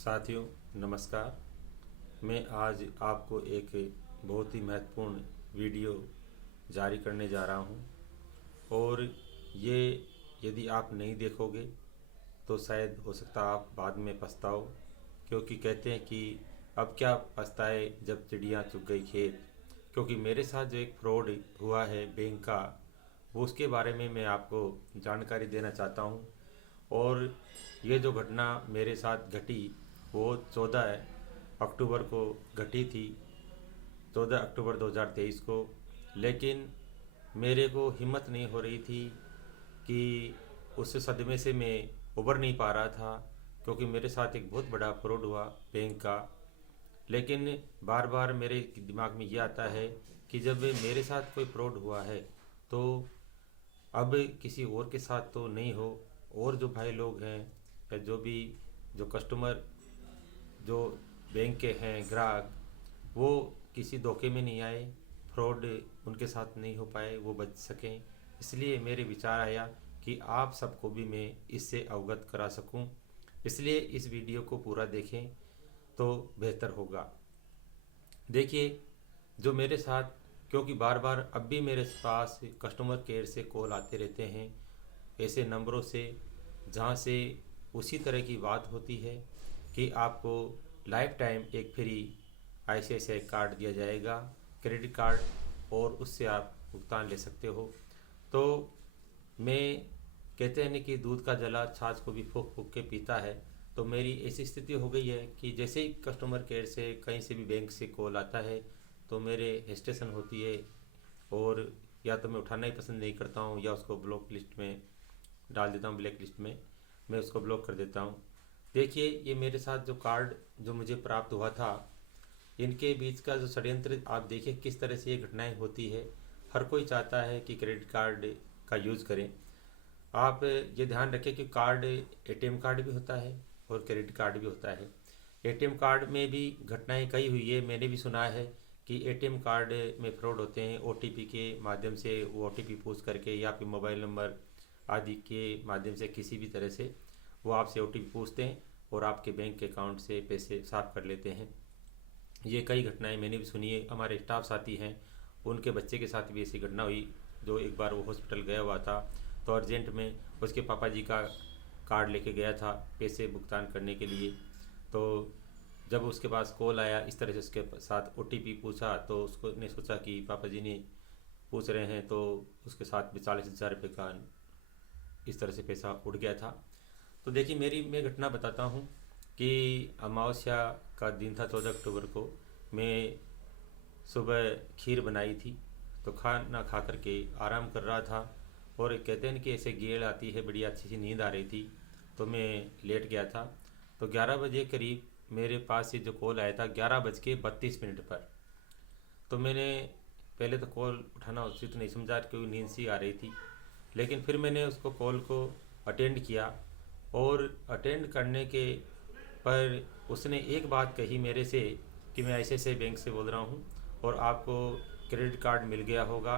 साथियों, नमस्कार। मैं आज आपको एक बहुत ही महत्वपूर्ण वीडियो जारी करने जा रहा हूं और ये यदि आप नहीं देखोगे तो शायद हो सकता आप बाद में पछताओ, क्योंकि कहते हैं कि अब क्या पछताए जब चिड़िया चुग गई खेत। क्योंकि मेरे साथ जो एक फ्रॉड हुआ है बैंक का, वो उसके बारे में मैं आपको जानकारी देना चाहता हूँ। और ये जो घटना मेरे साथ घटी वो 14 अक्टूबर को घटी थी, 14 अक्टूबर 2023 को। लेकिन मेरे को हिम्मत नहीं हो रही थी कि उस सदमे से मैं उबर नहीं पा रहा था, क्योंकि मेरे साथ एक बहुत बड़ा फ्रॉड हुआ बैंक का। लेकिन बार बार मेरे दिमाग में ये आता है कि जब मेरे साथ कोई फ्रॉड हुआ है तो अब किसी और के साथ तो नहीं हो। और जो भाई लोग हैं या जो भी जो कस्टमर जो बैंक के हैं ग्राहक, वो किसी धोखे में नहीं आए, फ्रॉड उनके साथ नहीं हो पाए, वो बच सकें। इसलिए मेरे विचार आया कि आप सबको भी मैं इससे अवगत करा सकूं। इसलिए इस वीडियो को पूरा देखें तो बेहतर होगा। देखिए, जो मेरे साथ, क्योंकि बार बार अब भी मेरे पास कस्टमर केयर से कॉल आते रहते हैं ऐसे नंबरों से जहाँ से उसी तरह की बात होती है कि आपको लाइफ टाइम एक फ्री ICICI कार्ड दिया जाएगा, क्रेडिट कार्ड, और उससे आप भुगतान ले सकते हो। तो मैं, कहते हैं ना कि दूध का जला छाछ को भी फूंक फूंक के पीता है। तो मेरी ऐसी स्थिति हो गई है कि जैसे ही कस्टमर केयर से कहीं से भी बैंक से कॉल आता है तो मेरे हेस्टेशन होती है, और या तो मैं उठाना ही पसंद नहीं करता हूँ या उसको ब्लॉक लिस्ट में डाल देता हूँ, ब्लैक लिस्ट में मैं उसको ब्लॉक कर देता हूँ। देखिए, ये मेरे साथ जो कार्ड जो मुझे प्राप्त हुआ था, इनके बीच का जो षड्यंत्र आप देखिए किस तरह से ये घटनाएं होती है। हर कोई चाहता है कि क्रेडिट कार्ड का यूज़ करें। आप ये ध्यान रखें कि कार्ड ATM कार्ड भी होता है और क्रेडिट कार्ड भी होता है। ATM कार्ड में भी घटनाएं कई हुई है, मैंने भी सुना है कि ATM कार्ड में फ्रॉड होते हैं। OTP के माध्यम से वो OTP पूछ करके या फिर मोबाइल नंबर आदि के माध्यम से किसी भी तरह से वो आपसे OTP पूछते हैं और आपके बैंक के अकाउंट से पैसे साफ कर लेते हैं। ये कई घटनाएं मैंने भी सुनी है। हमारे स्टाफ साथी हैं, उनके बच्चे के साथ भी ऐसी घटना हुई। जो एक बार वो हॉस्पिटल गया हुआ था तो अर्जेंट में उसके पापा जी का कार्ड लेके गया था पैसे भुगतान करने के लिए। तो जब उसके पास कॉल आया, इस तरह से उसके साथ OTP पूछा, तो उसको ने सोचा कि पापा जी ने पूछ रहे हैं, तो उसके साथ 40,000 रुपये का इस तरह से पैसा उड़ गया था। तो देखिए, मेरी मैं घटना बताता हूँ कि अमावस्या का दिन था 14 अक्टूबर को। मैं सुबह खीर बनाई थी तो खाना खा कर के आराम कर रहा था, और कहते हैं कि ऐसे गेड़ आती है, बड़ी अच्छी सी नींद आ रही थी, तो मैं लेट गया था। तो 11 बजे करीब मेरे पास ये जो कॉल आया था 11:32 पर। तो मैंने पहले तो कॉल उठाना उचित नहीं समझा क्योंकि नींद सी आ रही थी, लेकिन फिर मैंने उसको कॉल को अटेंड किया। और अटेंड करने के पर उसने एक बात कही मेरे से कि मैं ऐसे बैंक से बोल रहा हूँ और आपको क्रेडिट कार्ड मिल गया होगा,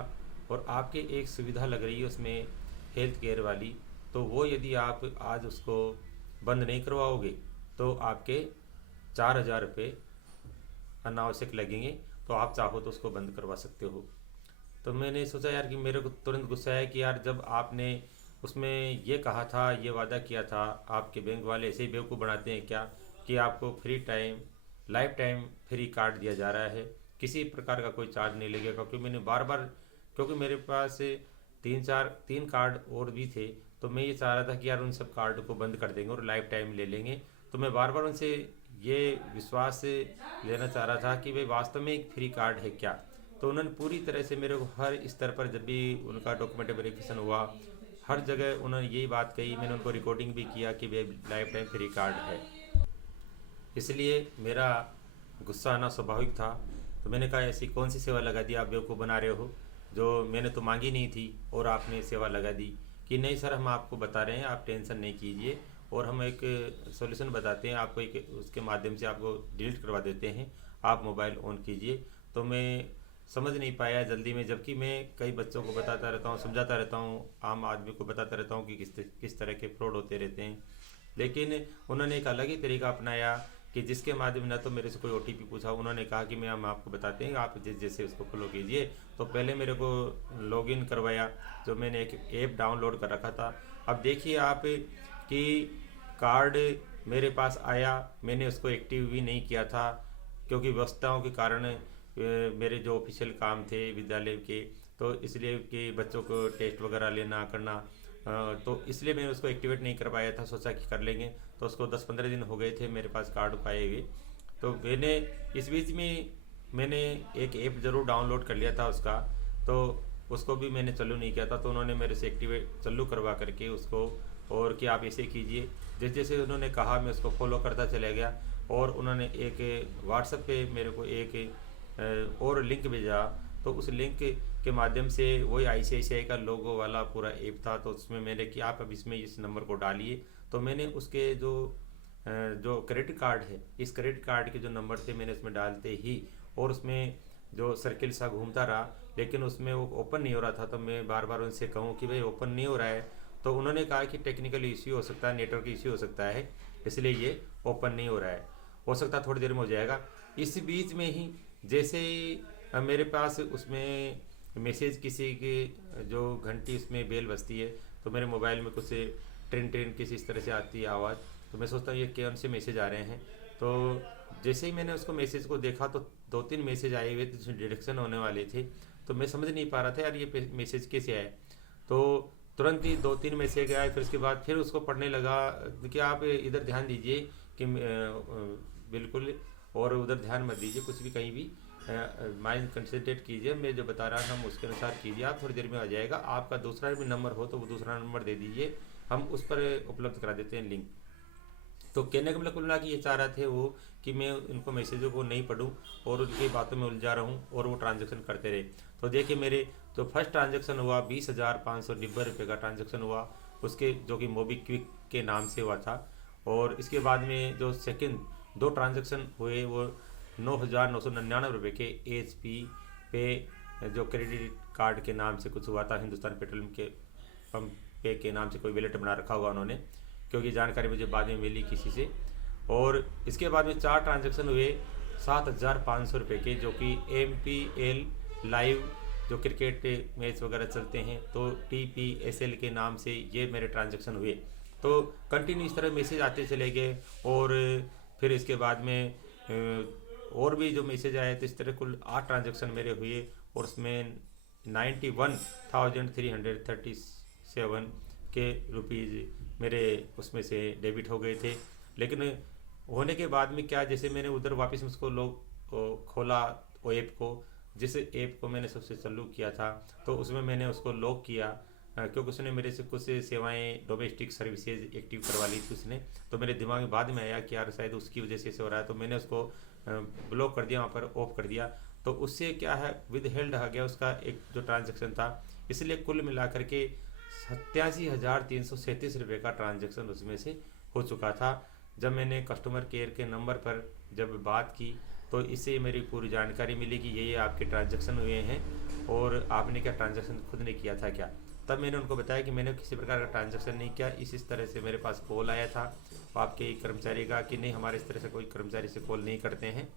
और आपके एक सुविधा लग रही है उसमें हेल्थ केयर वाली, तो वो यदि आप आज उसको बंद नहीं करवाओगे तो आपके 4,000 रुपये अनावश्यक लगेंगे, तो आप चाहो तो उसको बंद करवा सकते हो। तो मैंने सोचा यार कि मेरे को तुरंत गुस्सा आया कि यार, जब आपने उसमें ये कहा था, ये वादा किया था, आपके बैंक वाले ऐसे ही बेवकूफ़ बनाते हैं क्या कि आपको free time life time free card दिया जा रहा है, किसी प्रकार का कोई चार्ज नहीं लगेगा। क्योंकि मैंने बार बार, क्योंकि मेरे पास तीन कार्ड और भी थे, तो मैं ये चाह रहा था कि यार उन सब कार्ड को बंद कर देंगे और लाइफ टाइम ले लेंगे। तो मैं बार बार उनसे ये विश्वास लेना चाह रहा था कि भाई वास्तव में एक फ्री कार्ड है क्या। तो उन्होंने पूरी तरह से मेरे को हर स्तर पर, जब भी उनका डॉक्यूमेंट वेरिफिकेशन हुआ, हर जगह उन्होंने यही बात कही। मैंने उनको रिकॉर्डिंग भी किया कि वे लाइफ टाइम फ्री कार्ड है। इसलिए मेरा गुस्सा आना स्वाभाविक था। तो मैंने कहा, ऐसी कौन सी सेवा लगा दी आप बेवकूफ़ बना रहे हो, जो मैंने तो मांगी नहीं थी और आपने सेवा लगा दी। कि नहीं सर, हम आपको बता रहे हैं, आप टेंशन नहीं कीजिए, और हम एक सॉल्यूशन बताते हैं आपको, एक उसके माध्यम से आपको डिलीट करवा देते हैं, आप मोबाइल ऑन कीजिए। तो मैं समझ नहीं पाया जल्दी में, जबकि मैं कई बच्चों को बताता रहता हूँ, समझाता रहता हूँ, आम आदमी को बताता रहता हूँ कि किस तरह के फ्रॉड होते रहते हैं। लेकिन उन्होंने एक अलग ही तरीका अपनाया कि जिसके माध्यम ना तो मेरे से कोई ओटीपी पूछा, उन्होंने कहा कि मैं हम आपको बताते हैं, आप जैसे उसको फॉलो कीजिए। तो पहले मेरे को लॉगिन करवाया, जो मैंने एक ऐप डाउनलोड कर रखा था। अब देखिए आप कि कार्ड मेरे पास आया, मैंने उसको एक्टिव भी नहीं किया था क्योंकि व्यवस्थाओं के कारण मेरे जो ऑफिशियल काम थे विद्यालय के, तो इसलिए कि बच्चों को टेस्ट वगैरह लेना करना, तो इसलिए मैंने उसको एक्टिवेट नहीं कर पाया था। सोचा कि कर लेंगे, तो उसको 10-15 दिन हो गए थे मेरे पास कार्ड पाए हुए। तो मैंने इस बीच में मैंने एक ऐप ज़रूर डाउनलोड कर लिया था उसका, तो उसको भी मैंने चालू नहीं किया था। तो उन्होंने मेरे से एक्टिवेट चालू करवा करके उसको, और कि आप ऐसे कीजिए, जैसे जैसे उन्होंने कहा मैं उसको फॉलो करता चला गया। और उन्होंने एक व्हाट्सएप पे मेरे को एक और लिंक भेजा, तो उस लिंक के माध्यम से वही ICICI का लोगो वाला पूरा ऐप था। तो उसमें मैंने कि आप अब इसमें इस नंबर को डालिए, तो मैंने उसके जो क्रेडिट कार्ड है, इस क्रेडिट कार्ड के जो नंबर थे मैंने उसमें डालते ही, और उसमें जो सर्किल सा घूमता रहा, लेकिन उसमें वो ओपन नहीं हो रहा था। तो मैं बार बार उनसे कहूँ कि भाई ओपन नहीं हो रहा है, तो उन्होंने कहा कि टेक्निकल इश्यू हो सकता है, नेटवर्क इश्यू हो सकता है, इसलिए ये ओपन नहीं हो रहा है, हो सकता है थोड़ी देर में हो जाएगा। इस बीच में ही जैसे ही मेरे पास उसमें मैसेज किसी की जो घंटी उसमें बेल बजती है, तो मेरे मोबाइल में कुछ ट्रेन ट्रेन किसी इस तरह से आती है आवाज़, तो मैं सोचता हूँ ये कौन से मैसेज आ रहे हैं। तो जैसे ही मैंने उसको मैसेज को देखा तो 2-3 मैसेज आए हुए थे जिसमें डिडक्शन होने वाले थे। तो मैं समझ नहीं पा रहा था यार ये मैसेज कैसे आए। तो तुरंत ही 2-3 मैसेज आए, फिर उसके बाद फिर उसको पढ़ने लगा कि आप इधर ध्यान दीजिए कि बिल्कुल, और उधर ध्यान मत दीजिए कुछ भी, कहीं भी माइंड कंसंट्रेट कीजिए, मैं जो बता रहा हूँ उसके अनुसार कीजिए, आप थोड़ी देर में आ जाएगा। आपका दूसरा भी नंबर हो तो वो दूसरा नंबर दे दीजिए, हम उस पर उपलब्ध करा देते हैं लिंक। तो कहने का मतलब कुल मिला कि ये चाह रहे थे वो कि मैं उनको मैसेजों को नहीं पढूं और उनकी बातों में उलझा रहूं और वो ट्रांजैक्शन करते रहे। तो देखिए मेरे जो फर्स्ट ट्रांजैक्शन हुआ 20,590 रुपये का ट्रांजैक्शन हुआ, उसके जो कि मोबीक्विक के नाम से हुआ था। और इसके बाद में जो सेकंड 2 ट्रांजैक्शन हुए वो 9,999 रुपये के HP पे जो क्रेडिट कार्ड के नाम से कुछ हुआ था, हिंदुस्तान पेट्रोलियम के पंप पे के नाम से कोई वैलेट बना रखा हुआ उन्होंने, क्योंकि जानकारी मुझे बाद में मिली किसी से। और इसके बाद में 4 ट्रांजैक्शन हुए 7,500 रुपये के, जो कि MPL लाइव जो क्रिकेट मैच वगैरह चलते हैं, तो TPSL के नाम से ये मेरे ट्रांजैक्शन हुए। तो कंटिन्यू इस तरह मैसेज आते चले गए। और फिर इसके बाद में और भी जो मैसेज आए, तो इस तरह कुल 8 ट्रांजैक्शन मेरे हुए, और उसमें 91,337 के रुपीज़ मेरे उसमें से डेबिट हो गए थे। लेकिन होने के बाद में क्या, जैसे मैंने उधर वापस उसको खोला वो ऐप को, जिस ऐप को मैंने सबसे चालू किया था, तो उसमें मैंने उसको लॉक किया, क्योंकि उसने मेरे से कुछ सेवाएं डोमेस्टिक सर्विसेज एक्टिव करवा ली थी उसने। तो मेरे दिमाग में बाद में आया कि यार शायद उसकी वजह से ऐसे हो रहा है, तो मैंने उसको ब्लॉक कर दिया, वहाँ पर ऑफ कर दिया। तो उससे क्या है, विद हेल्ड आ गया उसका एक जो ट्रांजेक्शन था। इसलिए कुल मिलाकर के 87,337 रुपये का ट्रांजैक्शन उसमें से हो चुका था। जब मैंने कस्टमर केयर के नंबर पर जब बात की, तो इससे मेरी पूरी जानकारी मिली कि ये आपके ट्रांजैक्शन हुए हैं और आपने क्या ट्रांजैक्शन खुद ने किया था क्या। तब मैंने उनको बताया कि मैंने किसी प्रकार का ट्रांजैक्शन नहीं किया। इस तरह से मेरे पास कॉल आया था आपके कर्मचारी का कि नहीं, हमारे इस तरह से कोई कर्मचारी से कॉल नहीं करते हैं।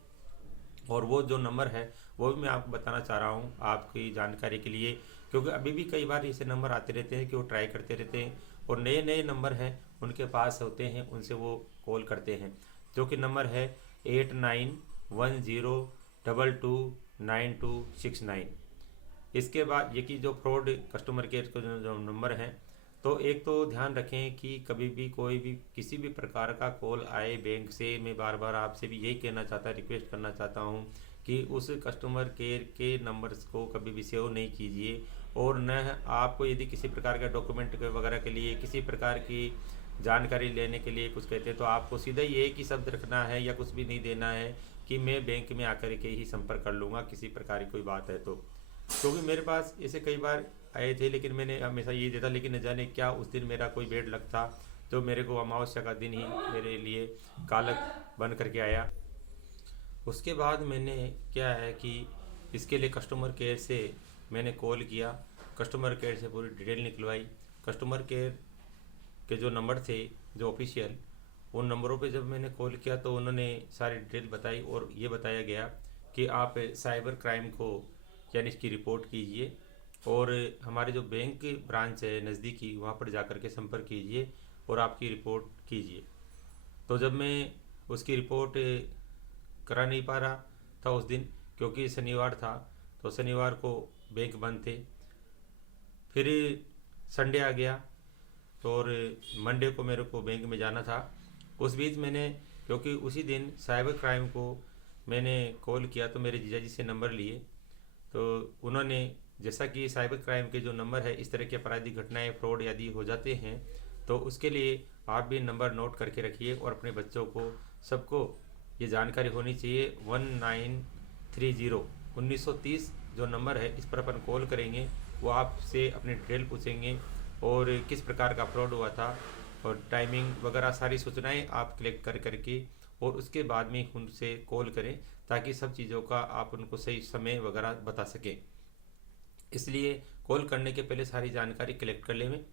और वो जो नंबर है वो भी मैं आपको बताना चाह रहा हूँ आपकी जानकारी के लिए, क्योंकि अभी भी कई बार ऐसे नंबर आते रहते हैं कि वो ट्राई करते रहते हैं, और नए नए नंबर हैं उनके पास होते हैं, उनसे वो कॉल करते हैं, जो कि नंबर है 8910229269। इसके बाद ये कि जो फ्रॉड कस्टमर केयर का जो नंबर है, तो एक तो ध्यान रखें कि कभी भी कोई भी किसी भी प्रकार का कॉल आए बैंक से, मैं बार बार आपसे भी यही कहना चाहता, रिक्वेस्ट करना चाहता हूँ कि उस कस्टमर केयर के नंबर्स को कभी भी सेव नहीं कीजिए। और न आपको यदि किसी प्रकार का डॉक्यूमेंट वगैरह के लिए, किसी प्रकार की जानकारी लेने के लिए कुछ कहते हैं, तो आपको सीधा ही एक ही शब्द रखना है या कुछ भी नहीं देना है कि मैं बैंक में आकर के ही संपर्क कर लूँगा किसी प्रकार की कोई बात है तो। क्योंकि मेरे पास ऐसे कई बार आए थे, लेकिन मैंने हमेशा ये देता, लेकिन न जाने क्या उस दिन मेरा कोई बैड लक था, जो मेरे को अमावस्या का दिन ही मेरे लिए कालक बन करके आया। उसके बाद मैंने क्या है कि इसके लिए कस्टमर केयर से मैंने कॉल किया, कस्टमर केयर से पूरी डिटेल निकलवाई। कस्टमर केयर के जो नंबर थे जो ऑफिशियल, उन नंबरों पे जब मैंने कॉल किया तो उन्होंने सारी डिटेल बताई और ये बताया गया कि आप साइबर क्राइम को यानी इसकी रिपोर्ट कीजिए और हमारे जो बैंक ब्रांच है नज़दीकी वहाँ पर जाकर के संपर्क कीजिए और आपकी रिपोर्ट कीजिए। तो जब मैं उसकी रिपोर्ट करा नहीं पा रहा था उस दिन, क्योंकि शनिवार था, तो शनिवार को बैंक बंद थे। फिर संडे आ गया तो और मंडे को मेरे को बैंक में जाना था। उस बीच मैंने, क्योंकि उसी दिन साइबर क्राइम को मैंने कॉल किया तो मेरे जीजा जी से नंबर लिए, तो उन्होंने, जैसा कि साइबर क्राइम के जो नंबर है, इस तरह की आपराधिक घटनाएं फ्रॉड यदि हो जाते हैं तो उसके लिए आप भी नंबर नोट करके रखिए और अपने बच्चों को, सबको ये जानकारी होनी चाहिए। 1930 जो नंबर है, इस पर अपन कॉल करेंगे, वो आपसे अपनी डिटेल पूछेंगे और किस प्रकार का फ्रॉड हुआ था और टाइमिंग वगैरह सारी सूचनाएं आप कलेक्ट कर करके और उसके बाद में उनसे कॉल करें, ताकि सब चीज़ों का आप उनको सही समय वगैरह बता सकें। इसलिए कॉल करने के पहले सारी जानकारी कलेक्ट कर लें।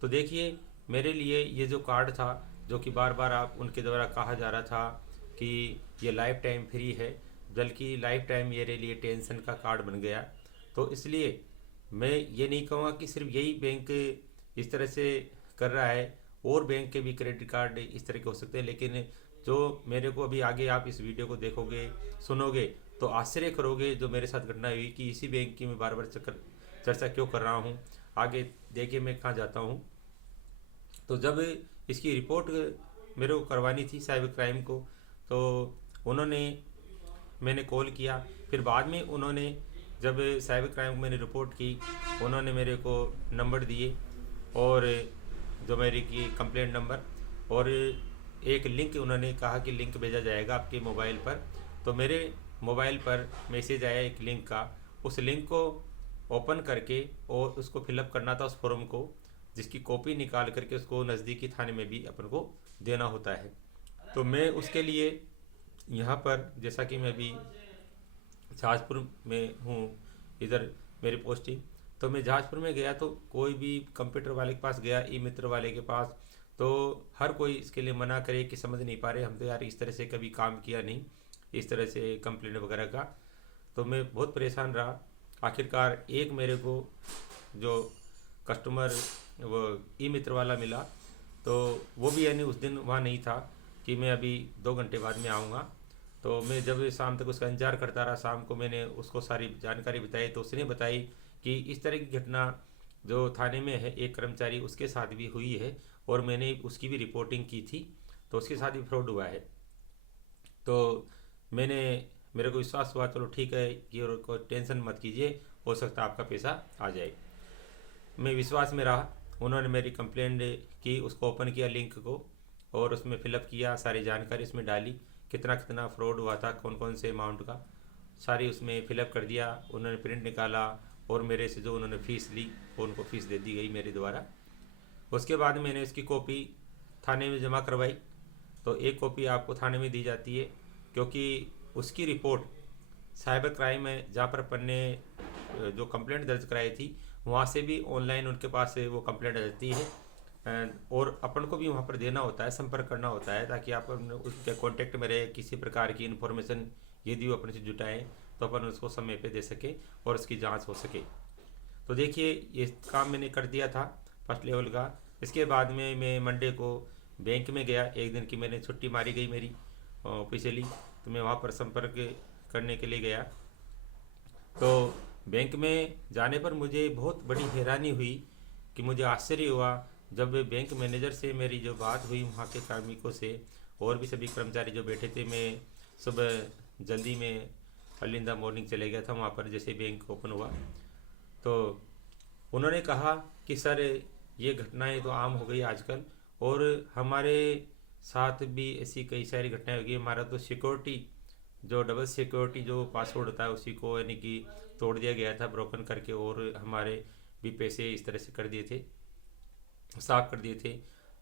तो देखिए, मेरे लिए ये जो कार्ड था, जो कि बार बार आप उनके द्वारा कहा जा रहा था कि ये लाइफ टाइम फ्री है, बल्कि लाइफ टाइम मेरे लिए टेंशन का कार्ड बन गया। तो इसलिए मैं ये नहीं कहूँगा कि सिर्फ यही बैंक इस तरह से कर रहा है, और बैंक के भी क्रेडिट कार्ड इस तरह के हो सकते हैं। लेकिन जो मेरे को अभी आगे आप इस वीडियो को देखोगे, सुनोगे, तो आश्चर्य करोगे जो मेरे साथ घटना हुई कि इसी बैंक की मैं बार बार चर्चा क्यों कर रहा हूँ। आगे देखिए मैं कहाँ जाता हूँ। तो जब इसकी रिपोर्ट मेरे को करवानी थी साइबर क्राइम को, तो मैंने कॉल किया। फिर बाद में उन्होंने, जब साइबर क्राइम को मैंने रिपोर्ट की, उन्होंने मेरे को नंबर दिए और जो मेरी की कंप्लेंट नंबर, और एक लिंक उन्होंने कहा कि लिंक भेजा जाएगा आपके मोबाइल पर। तो मेरे मोबाइल पर मैसेज आया एक लिंक का। उस लिंक को ओपन करके और उसको फिलअप करना था, उस फॉर्म को, जिसकी कॉपी निकाल करके उसको नज़दीकी थाने में भी अपन को देना होता है। तो मैं उसके लिए यहाँ पर, जैसा कि मैं अभी जहाजपुर में हूँ, इधर मेरी पोस्टिंग, तो मैं जहाजपुर में गया तो कोई भी कंप्यूटर वाले के पास गया, ई मित्र वाले के पास, तो हर कोई इसके लिए मना करे कि समझ नहीं पा रहे, हम तो यार इस तरह से कभी काम किया नहीं, इस तरह से कंप्लेंट वगैरह का। तो मैं बहुत परेशान रहा। आखिरकार एक मेरे को जो कस्टमर वो ई मित्र वाला मिला, तो वो भी यानी उस दिन वहाँ नहीं था कि मैं अभी 2 घंटे बाद में आऊँगा। तो मैं जब शाम तक उसका इंतजार करता रहा, शाम को मैंने उसको सारी जानकारी बताई, तो उसने बताई कि इस तरह की घटना जो थाने में है, एक कर्मचारी उसके साथ भी हुई है और मैंने उसकी भी रिपोर्टिंग की थी, तो उसके साथ भी फ्रॉड हुआ है। तो मेरे को विश्वास हुआ, चलो ठीक है, कि और कोई टेंशन मत कीजिए, हो सकता है आपका पैसा आ जाए। मैं विश्वास में रहा। उन्होंने मेरी कंप्लेंट की, उसको ओपन किया लिंक को, और उसमें फिलअप किया, सारी जानकारी उसमें डाली, कितना कितना फ्रॉड हुआ था, कौन कौन से अमाउंट का, सारी उसमें फिलअप कर दिया। उन्होंने प्रिंट निकाला और मेरे से जो उन्होंने फ़ीस ली वो उनको फ़ीस दे दी गई मेरे द्वारा। उसके बाद मैंने उसकी कॉपी थाने में जमा करवाई। तो एक कॉपी आपको थाने में दी जाती है, क्योंकि उसकी रिपोर्ट साइबर क्राइम में जहाँ पर अपन ने जो कंप्लेंट दर्ज कराई थी, वहाँ से भी ऑनलाइन उनके पास से वो कंप्लेंट आ जाती है, और अपन को भी वहाँ पर देना होता है, संपर्क करना होता है, ताकि आप उसके कांटेक्ट में रहे। किसी प्रकार की इन्फॉर्मेशन यदि वो अपन से जुटाएं तो अपन उसको समय पे दे सके और उसकी जांच हो सके। तो देखिए, ये काम मैंने कर दिया था फर्स्ट लेवल का। इसके बाद में मैं मंडे को बैंक में गया, एक दिन की मैंने छुट्टी मारी गई मेरी ऑफिशियली, तो मैं वहाँ पर संपर्क करने के लिए गया। तो बैंक में जाने पर मुझे बहुत बड़ी हैरानी हुई कि मुझे आश्चर्य हुआ जब बैंक मैनेजर से मेरी जो बात हुई, वहाँ के कार्मिकों से और भी सभी कर्मचारी जो बैठे थे। मैं सुबह जल्दी में अर्ली इन द मॉर्निंग चले गया था वहाँ पर, जैसे बैंक ओपन हुआ। तो उन्होंने कहा कि सर, ये घटनाएं तो आम हो गई आजकल, और हमारे साथ भी ऐसी कई सारी घटनाएं हो गई। हमारा तो सिक्योरिटी, जो डबल सिक्योरिटी जो पासवर्ड होता है, उसी को यानी कि तोड़ दिया गया था, ब्रोकन करके, और हमारे भी पैसे इस तरह से कर दिए थे, साफ कर दिए थे।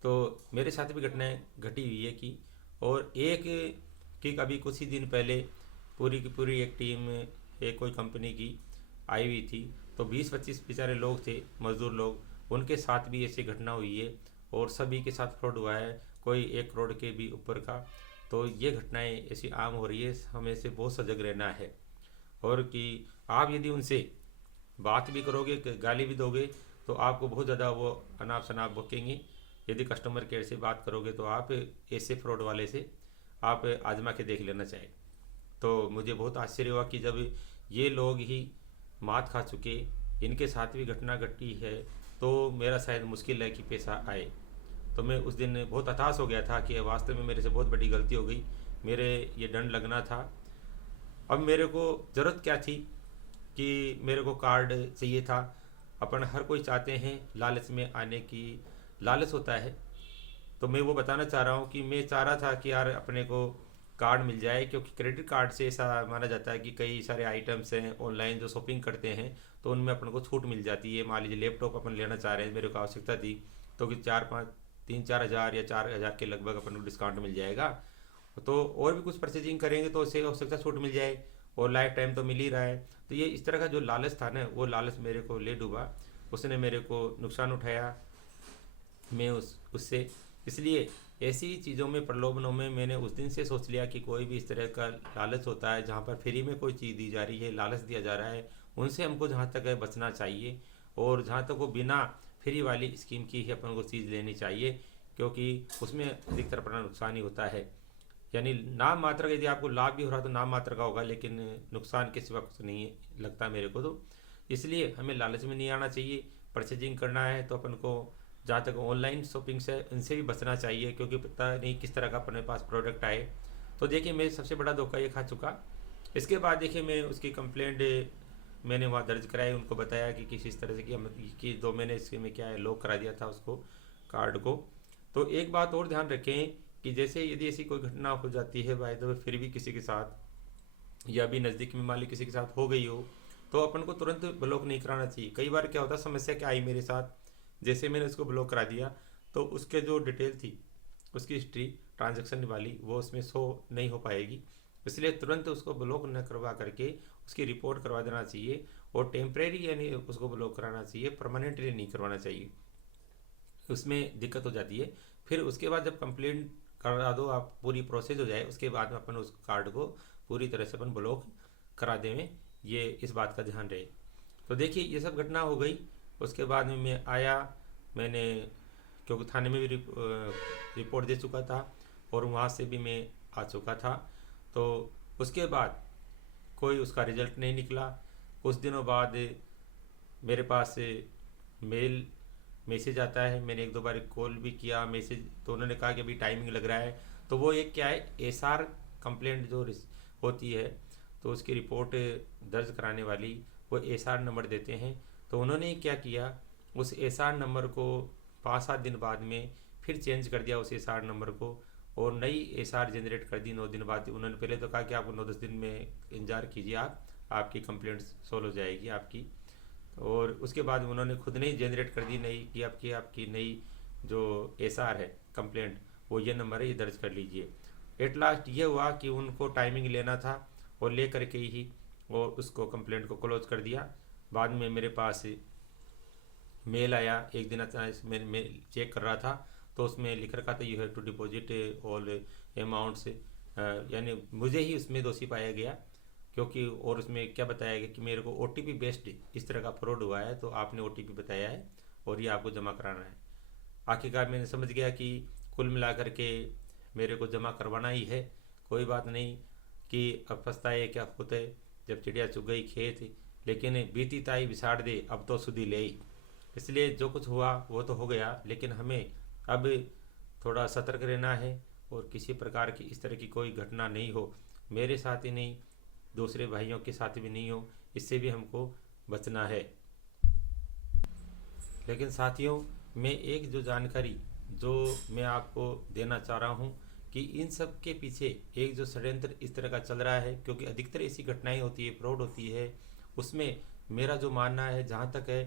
तो मेरे साथ भी घटनाएं घटी हुई है कि, और एक कि अभी कुछ ही दिन पहले पूरी की पूरी एक टीम एक कोई कंपनी की आई हुई थी, तो 20-25 बेचारे लोग थे, मजदूर लोग, उनके साथ भी ऐसी घटना हुई है और सभी के साथ फ्रॉड हुआ है। कोई 1 करोड़ के भी ऊपर का। तो ये घटनाएं ऐसी आम हो रही है, हमें से बहुत सजग रहना है। और कि आप यदि उनसे बात भी करोगे, गाली भी दोगे, तो आपको बहुत ज़्यादा वो अनाप शनाप बकेंगे। यदि कस्टमर केयर से बात करोगे तो आप ऐसे फ्रॉड वाले से आप आजमा के देख लेना चाहिए। तो मुझे बहुत आश्चर्य हुआ कि जब ये लोग ही मात खा चुके, इनके साथ भी घटना घटी है, तो मेरा शायद मुश्किल है कि पैसा आए। तो मैं उस दिन बहुत हताश हो गया था कि वास्तव में मेरे से बहुत बड़ी गलती हो गई, मेरे ये दंड लगना था। अब मेरे को ज़रूरत क्या थी कि मेरे को कार्ड चाहिए था। अपन हर कोई चाहते हैं लालच में आने की, लालच होता है। तो मैं वो बताना चाह रहा हूँ कि मैं चाह रहा था कि यार अपने को कार्ड मिल जाए, क्योंकि क्रेडिट कार्ड से ऐसा माना जाता है कि कई सारे आइटम्स हैं ऑनलाइन जो शॉपिंग करते हैं तो उनमें अपन को छूट मिल जाती है। मान लीजिए लैपटॉप अपन लेना चाह रहे हैं, मेरे को आवश्यकता थी, तो कि 3-4 हज़ार या 4 हज़ार के लगभग अपन को डिस्काउंट मिल जाएगा। तो और भी कुछ परचेजिंग करेंगे तो उससे हो सकता है छूट मिल जाए, और लाइफ टाइम तो मिल ही रहा है। तो ये इस तरह का जो लालच था ना, वो लालच मेरे को ले डूबा, उसने मेरे को नुकसान उठाया। मैं उससे इसलिए ऐसी चीज़ों में, प्रलोभनों में मैंने उस दिन से सोच लिया कि कोई भी इस तरह का लालच होता है जहाँ पर फ्री में कोई चीज़ दी जा रही है, लालच दिया जा रहा है, उनसे हमको जहाँ तक है बचना चाहिए। और जहाँ तक वो बिना फ्री वाली स्कीम की ही अपन को चीज़ लेनी चाहिए, क्योंकि उसमें अधिकतर अपना नुकसान ही होता है। यानी नाम मात्र का यदि आपको लाभ भी हो रहा तो नाम मात्र का होगा, लेकिन नुकसान के सिवा कुछ नहीं लगता मेरे को। तो इसलिए हमें लालच में नहीं आना चाहिए। परचेजिंग करना है तो अपन को जहाँ तक ऑनलाइन शॉपिंग से इनसे भी बचना चाहिए, क्योंकि पता नहीं किस तरह का अपने पास प्रोडक्ट आए। तो देखिए मैं सबसे बड़ा धोखा ये खा चुका। इसके बाद देखिए मैं उसकी कंप्लेंट मैंने वहाँ दर्ज कराई, उनको बताया कि किस इस तरह से कि 2 महीने इसके में क्या है लॉक करा दिया था उसको, कार्ड को। तो एक बात और ध्यान रखें कि जैसे यदि ऐसी कोई घटना हो जाती है बाय द वे, फिर भी किसी के साथ या भी नज़दीक में मान ली किसी के साथ हो गई हो, तो अपन को तुरंत ब्लॉक नहीं कराना चाहिए। कई बार क्या होता है, समस्या क्या आई मेरे साथ, जैसे मैंने उसको ब्लॉक करा दिया तो उसके जो डिटेल थी, उसकी हिस्ट्री ट्रांजैक्शन वाली, वो उसमें शो नहीं हो पाएगी। इसलिए तुरंत उसको ब्लॉक न करवा करके उसकी रिपोर्ट करवा देना चाहिए, और टेम्परेरी यानी उसको ब्लॉक कराना चाहिए, परमानेंटली नहीं करवाना चाहिए, उसमें दिक्कत हो जाती है। फिर उसके बाद जब कंप्लेंट करा दो आप, पूरी प्रोसेस हो जाए, उसके बाद में अपन उस कार्ड को पूरी तरह से अपन ब्लॉक करा दें, ये इस बात का ध्यान रहे। तो देखिए ये सब घटना हो गई। उसके बाद में मैं आया, मैंने क्योंकि थाने में भी रिपोर्ट दे चुका था और वहाँ से भी मैं आ चुका था। तो उसके बाद कोई उसका रिजल्ट नहीं निकला। कुछ दिनों बाद मेरे पास मैसेज आता है, मैंने 1-2 बार कॉल भी किया, मैसेज, तो उन्होंने कहा कि अभी टाइमिंग लग रहा है। तो वो एक क्या है, एसआर कंप्लेंट जो होती है, तो उसकी रिपोर्ट दर्ज कराने वाली वो एसआर नंबर देते हैं। तो उन्होंने क्या किया, उस एसआर नंबर को 5-7 दिन बाद में फिर चेंज कर दिया उस एसआर नंबर को, और नई एसआर जनरेट कर दी 9 दिन बाद। उन्होंने पहले तो कहा कि आपको 9-10 दिन में इंतजार कीजिए, आपकी कंप्लेंट सॉल्व हो जाएगी आपकी। और उसके बाद उन्होंने खुद ने ही जनरेट कर दी नई कि आपकी नई जो एसआर है कंप्लेंट, वो ये नंबर है, ये दर्ज कर लीजिए। एट लास्ट ये हुआ कि उनको टाइमिंग लेना था और ले करके ही वो उसको कंप्लेंट को क्लोज कर दिया। बाद में मेरे पास मेल आया, एक दिन अचानक मैं चेक कर रहा था तो उसमें लिख रखा था you have to deposit all amounts, यानी मुझे ही उसमें दोषी पाया गया, क्योंकि और उसमें क्या बताया गया कि मेरे को ओटीपी बेस्ड इस तरह का फ्रॉड हुआ है, तो आपने ओटीपी बताया है और ये आपको जमा कराना है। आखिरकार मैंने समझ गया कि कुल मिलाकर के मेरे को जमा करवाना ही है। कोई बात नहीं कि अब पछताए क्या होते, जब चिड़िया चुग गई खेत, लेकिन बीती ताई बिसाड़ दे अब तो सुधी ले ही। इसलिए जो कुछ हुआ वो तो हो गया, लेकिन हमें अब थोड़ा सतर्क रहना है और किसी प्रकार की इस तरह की कोई घटना नहीं हो, मेरे साथ ही नहीं दूसरे भाइयों के साथ भी नहीं हो, इससे भी हमको बचना है। लेकिन साथियों, मैं एक जो जानकारी जो मैं आपको देना चाह रहा हूँ कि इन सब के पीछे एक जो षड्यंत्र इस तरह का चल रहा है, क्योंकि अधिकतर ऐसी घटनाएं होती है, फ्रॉड होती है, उसमें मेरा जो मानना है जहाँ तक है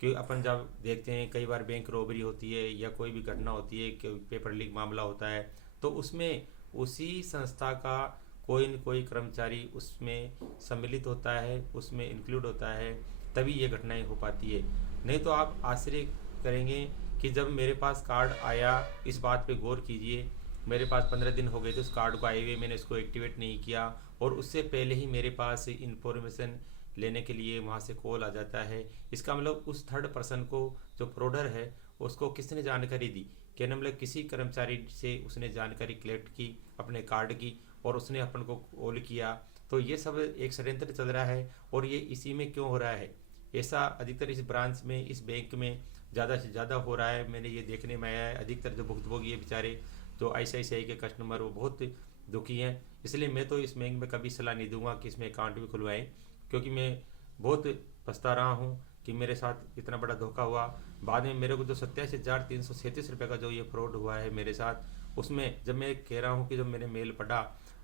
कि अपन जब देखते हैं कई बार बैंक रॉबरी होती है या कोई भी घटना होती है कि पेपर लीक मामला होता है, तो उसमें उसी संस्था का कोई न कोई कर्मचारी उसमें सम्मिलित होता है, उसमें इंक्लूड होता है, तभी ये घटनाएं हो पाती है। नहीं तो आप आश्चर्य करेंगे कि जब मेरे पास कार्ड आया, इस बात पे गौर कीजिए, मेरे पास 15 दिन हो गए थे उस कार्ड को आए हुए, मैंने इसको एक्टिवेट नहीं किया और उससे पहले ही मेरे पास इंफॉर्मेशन लेने के लिए वहाँ से कॉल आ जाता है। इसका मतलब उस थर्ड पर्सन को, जो फ्रॉडर है, उसको किसने जानकारी दी? कहने मतलब किसी कर्मचारी से उसने जानकारी कलेक्ट की अपने कार्ड की और उसने अपन को कॉल किया। तो ये सब एक षड्यंत्र चल रहा है। और ये इसी में क्यों हो रहा है? ऐसा अधिकतर इस ब्रांच में, इस बैंक में ज़्यादा से ज़्यादा हो रहा है। मैंने ये देखने में आया है, अधिकतर जो भुगतभोगी है बेचारे, जो ICICI के कस्टमर, वो बहुत दुखी हैं। इसलिए मैं तो इस बैंक में कभी सलाह नहीं दूंगा कि इसमें अकाउंट भी खुलवाएं, क्योंकि मैं बहुत पछता रहा हूँ कि मेरे साथ इतना बड़ा धोखा हुआ। बाद में मेरे को जो 87,337 रुपये का जो ये फ्रॉड हुआ है मेरे साथ, उसमें जब मैं कह रहा हूँ कि जब मैंने मेल पढ़ा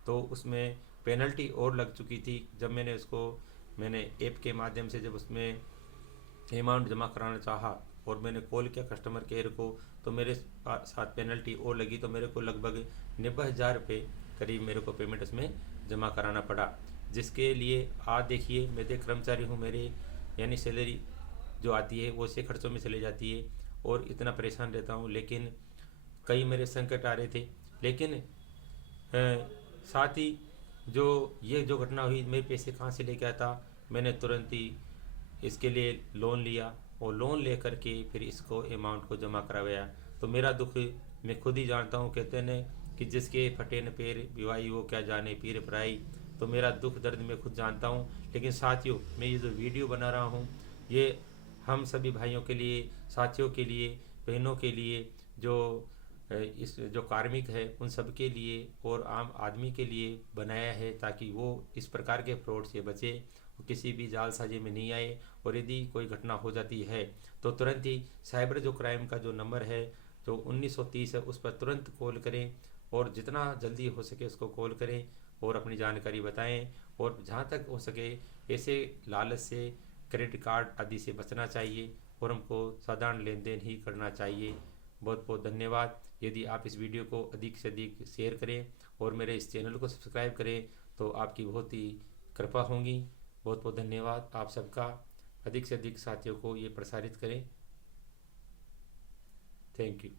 तो उसमें पेनल्टी और लग चुकी थी। जब मैंने ऐप के माध्यम से जब उसमें अमाउंट जमा कराना चाहा और मैंने कॉल किया कस्टमर केयर को, तो मेरे साथ पेनल्टी और लगी। तो मेरे को लगभग 90,000 रुपये करीब मेरे को पेमेंट उसमें जमा कराना पड़ा, जिसके लिए आज देखिए मैं तो कर्मचारी हूँ, मेरे यानी सैलरी जो आती है वो इसे खर्चों में चली जाती है और इतना परेशान रहता हूँ। लेकिन कई मेरे संकट आ रहे थे, लेकिन साथ ही जो ये जो घटना हुई, मैं पैसे कहाँ से लेके आया था? मैंने तुरंत ही इसके लिए लोन लिया और लोन लेकर के फिर इसको अमाउंट को जमा करवाया। तो मेरा दुख मैं खुद ही जानता हूँ। कहते हैं कि जिसके फटे न पैर विवाही वो क्या जाने पीर पराई। तो मेरा दुख दर्द मैं खुद जानता हूँ। लेकिन साथियों, मैं ये जो वीडियो बना रहा हूँ, ये हम सभी भाइयों के लिए, साथियों के लिए, बहनों के लिए, जो इस जो कार्मिक है उन सब के लिए और आम आदमी के लिए बनाया है, ताकि वो इस प्रकार के फ्रॉड से बचे, किसी भी जालसाजी में नहीं आए। और यदि कोई घटना हो जाती है तो तुरंत ही साइबर जो क्राइम का जो नंबर है जो 1930 है, उस पर तुरंत कॉल करें और जितना जल्दी हो सके उसको कॉल करें और अपनी जानकारी बताएं। और जहाँ तक हो सके ऐसे लालच से, क्रेडिट कार्ड आदि से बचना चाहिए और हमको साधारण लेन देन ही करना चाहिए। बहुत बहुत धन्यवाद। यदि आप इस वीडियो को अधिक से अधिक शेयर करें और मेरे इस चैनल को सब्सक्राइब करें तो आपकी बहुत ही कृपा होगी। बहुत बहुत धन्यवाद आप सबका। अधिक से अधिक साथियों को ये प्रसारित करें। Thank you.